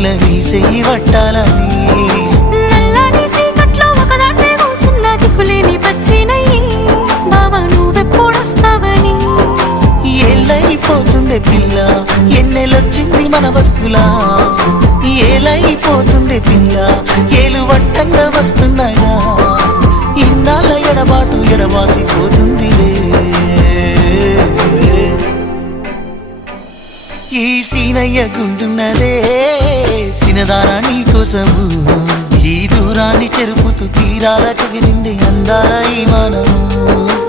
పిల్ల నీ చెయ్యి పట్టాలని నల్లని సీకట్లో ఒకదాన్నే కూసున్న దిక్కులేని పచ్చినయ్యి బావా నువ్వెప్పుడొస్తావని ఏళ్ళైపోతుండే పిల్ల ఎన్నెలొచ్చింది మన బతుకులా ఏలైపోతుండే పిల్ల ఏలు వట్టంగా వస్తున్నాయా ఇన్నాళ్ళ ఎడబాటు ఎడవాసిపోతుందిలే ఈ సీనయ్య గుండున్నదే సినదారా నీ కోసము ఈ దూరాన్ని చెరుపుతూ తీరాల కగిలింది అందాల ఈ మానవు